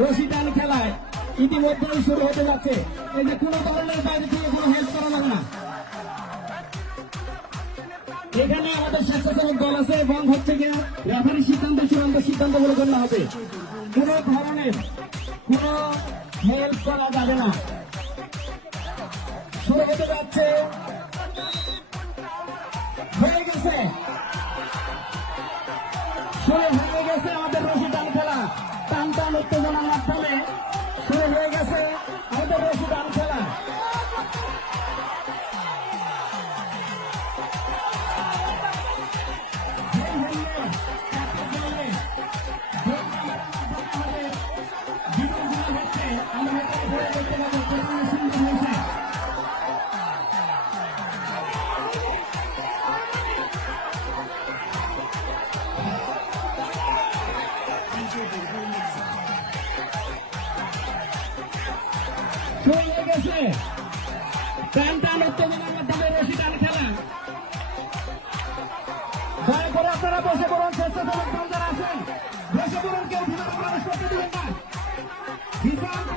রশি টান খেলায় ইতিমধ্যেই শুরু হতে যাচ্ছে। এই যে কোনো ধরনের বাইরে থেকে কোনো হেল্প করা লাগে না। এখানে আমাদের স্বেচ্ছাসেবক দল আছে এবং হচ্ছে গিয়ে রেফারি সিদ্ধান্ত, চূড়ান্ত সিদ্ধান্ত বলে গণ্য হবে। কোন ধরনের কোন হেল্প করা যাবে না। শুরু হতে যাচ্ছে। হয়ে গেছে। শুরু উত্তেজনার মাধ্যমে শুরু হয়ে গেছে। আমাদের টান খেলা। শুরু হয়ে গেছে টান টান উত্তেজনার মাধ্যমে রশি টান খেলা দয়া করে আপনারা বসে পড়ুন স্বেচ্ছাসেবক দল যারা আছেন বসে পড়ুন কেউ ভিতরে প্রবেশ করতে দিবেন না